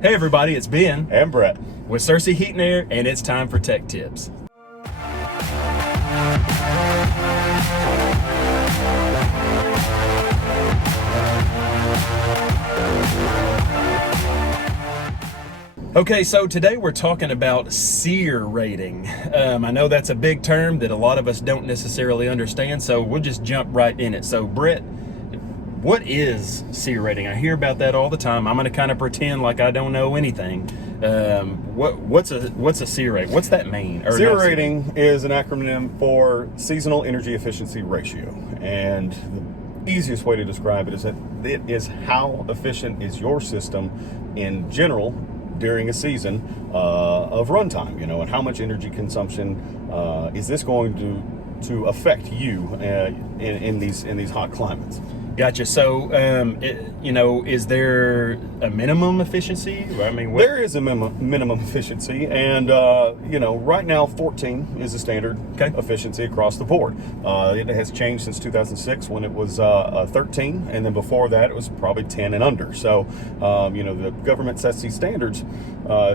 Hey everybody, it's Ben And Brett. with SEER Heat and Air, and it's time for Tech Tips. Okay, so today we're talking about SEER rating. I know that's a big term that a lot of us don't necessarily understand, so we'll just jump right in it. So Brett, what is SEER rating? I hear about that all the time. I'm going to kind of pretend like I don't know anything. What's a SEER rate? What's that mean? SEER rating is an acronym for Seasonal Energy Efficiency Ratio. And the easiest way to describe it is that it is how efficient is your system in general during a season of runtime, and how much energy consumption is this going to affect you in these hot climates. Gotcha. So, is there a minimum efficiency? I mean, there is a minimum efficiency, and right now 14 is the standard efficiency across the board. It has changed since 2006 when it was 13, and then before that it was probably 10 and under. So, the government sets these standards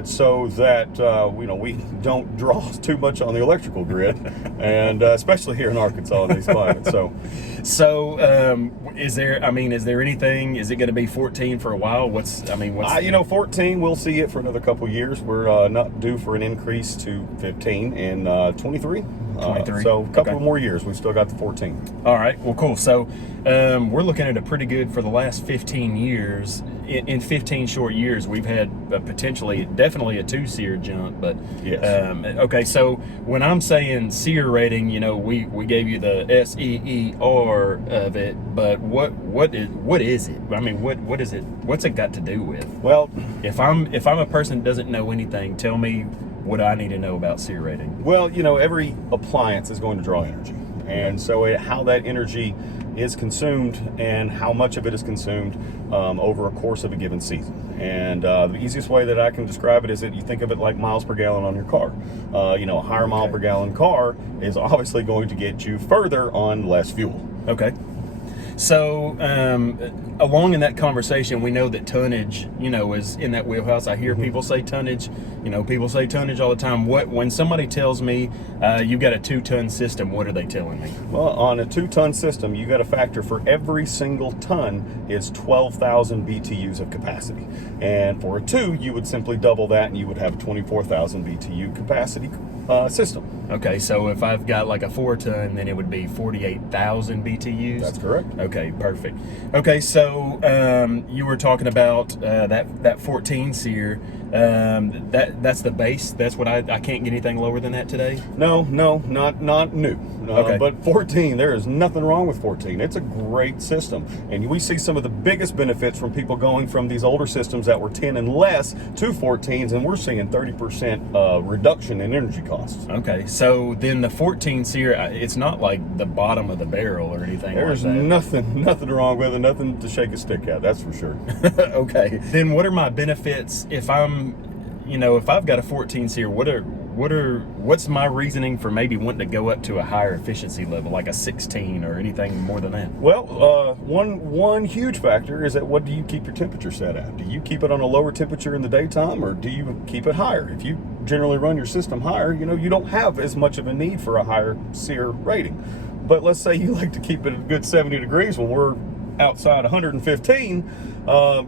so that we don't draw too much on the electrical grid, and especially here in Arkansas in these climates. Is there anything? Is it going to be 14 for a while? 14. We'll see it for another couple years. We're not due for an increase to 15 in 23. 23. So a couple more years. We've still got the 14. All right. Well, cool. So we're looking at a pretty good for the last 15 years. In 15 short years, we've had definitely a 2 SEER jump. But yes. Okay. So when I'm saying SEER rating, we gave you the SEER of it, but what is it? I mean, what is it? What's it got to do with? Well, if I'm a person that doesn't know anything, tell me what I need to know about SEER rating. Well, every appliance is going to draw energy, and so how that energy is consumed and how much of it is consumed over a course of a given season. And the easiest way that I can describe it is that you think of it like miles per gallon on your car. A higher mile per gallon car is obviously going to get you further on less fuel. Okay. So, along in that conversation, we know that tonnage, is in that wheelhouse. I hear people say tonnage. People say tonnage all the time. When somebody tells me you've got a 2-ton system, what are they telling me? Well, on a 2-ton system, you got to factor for every single ton is 12,000 BTUs of capacity. And for a 2, you would simply double that, and you would have a 24,000 BTU capacity system. Okay, so if I've got like a 4-ton, then it would be 48,000 BTUs? That's correct. Okay, perfect. Okay, so you were talking about that 14 SEER. That's the base. That's what I can't get anything lower than that today? No, not new. Okay. But 14, there is nothing wrong with 14. It's a great system. And we see some of the biggest benefits from people going from these older systems that were 10 and less to 14s, and we're seeing 30% reduction in energy costs. Okay, so then the 14 SEER, it's not like the bottom of the barrel or anything. There's like that. nothing wrong with it, nothing to shake a stick at, that's for sure. Okay, then what are my benefits if I've got a 14 SEER? What's my reasoning for maybe wanting to go up to a higher efficiency level, like a 16 or anything more than that? Well, one huge factor is that what do you keep your temperature set at? Do you keep it on a lower temperature in the daytime, or do you keep it higher? If you generally run your system higher, you don't have as much of a need for a higher SEER rating. But let's say you like to keep it at a good 70 degrees when we're outside 115,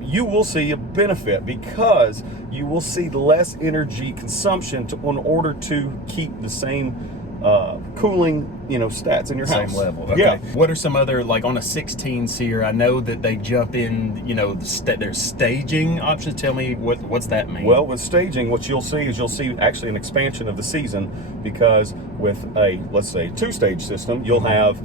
you will see a benefit because you will see less energy consumption in order to keep the same cooling, stats in your house. Same level. Okay. Yeah. What are some other, like on a 16 SEER, I know that they jump in, there's staging options. Tell me what's that mean? Well, with staging, what you'll see actually an expansion of the season, because with a, let's say, 2-stage system, you'll have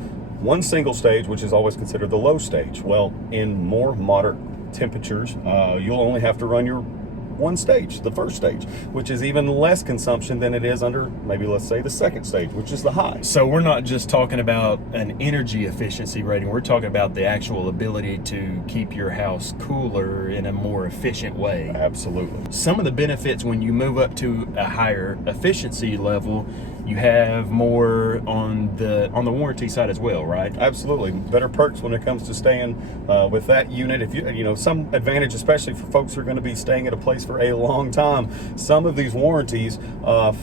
one single stage, which is always considered the low stage. Well, in more moderate temperatures, you'll only have to run your one stage, the first stage, which is even less consumption than it is under maybe, let's say, the second stage, which is the high. So we're not just talking about an energy efficiency rating, we're talking about the actual ability to keep your house cooler in a more efficient way. Absolutely. Some of the benefits when you move up to a higher efficiency level, you have more on the warranty side as well, right? Absolutely, better perks when it comes to staying with that unit. If you know, some advantage, especially for folks who are going to be staying at a place for a long time. Some of these warranties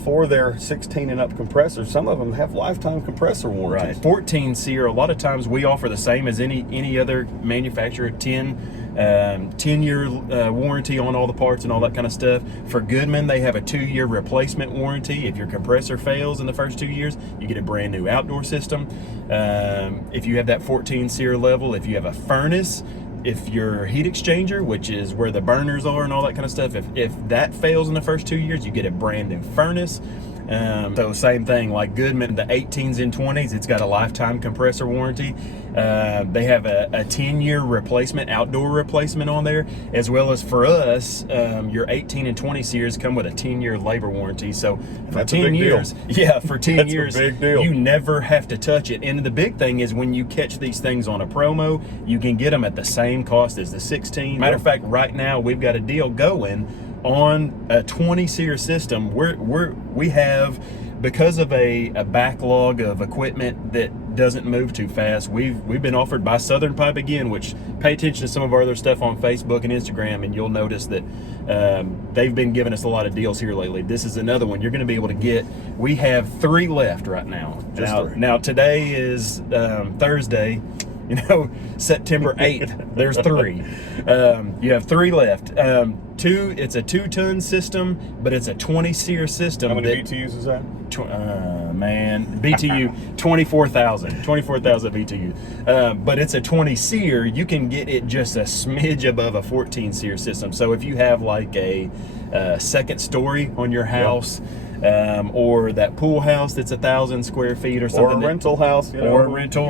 for their 16 and up compressors, some of them have lifetime compressor warranties. Right. 14 SEER. A lot of times we offer the same as any other manufacturer. 10-year warranty on all the parts and all that kind of stuff. For Goodman, they have a 2-year replacement warranty. If your compressor fails in the first 2 years, you get a brand new outdoor system. If you have that 14 SEER level, if you have a furnace, if your heat exchanger, which is where the burners are and all that kind of stuff, if that fails in the first 2 years, you get a brand new furnace. So same thing, like Goodman, the 18s and 20s, it's got a lifetime compressor warranty. They have a 10-year replacement, outdoor replacement on there, as well as for us, your 18 and 20 SEERs come with a 10-year labor warranty. So for That's 10 years, yeah, for 10 That's years, a big deal. you never have to touch it. And the big thing is when you catch these things on a promo, you can get them at the same cost as the 16. Matter of fact, right now we've got a deal going on a 20 SEER system. We have, because of a backlog of equipment that doesn't move too fast, we've been offered by Southern Pipe again, which pay attention to some of our other stuff on Facebook and Instagram, and you'll notice that they've been giving us a lot of deals here lately. This is another one you're going to be able to get. We have 3 left right now. Now today is Thursday. You know, September 8th, there's 3. You have 3 left. It's a 2-ton system, but it's a 20 SEER system. How many BTUs is that? BTU, 24,000 BTU. But it's a 20 SEER. You can get it just a smidge above a 14 SEER system. So if you have like a second story on your house, or that pool house that's 1,000 square feet or something, or a rental house, or a rental,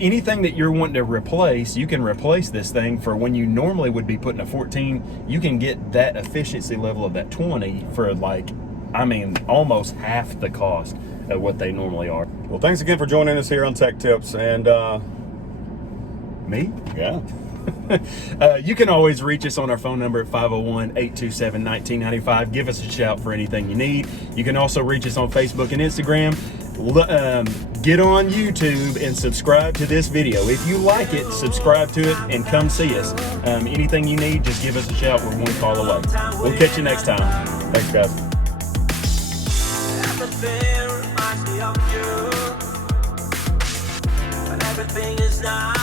anything that you're wanting to replace, you can replace this thing for when you normally would be putting a 14. You can get that efficiency level of that 20 for almost half the cost of what they normally are. Well, thanks again for joining us here on Tech Tips. And me? Yeah. You can always reach us on our phone number at 501-827-1995. Give us a shout for anything you need. You can also reach us on Facebook and Instagram. Get on YouTube and subscribe to this video. If you like it, subscribe to it and come see us. Anything you need, just give us a shout. We're one call away. We'll catch you next time. Thanks, guys. Everything reminds me of you, but everything is not.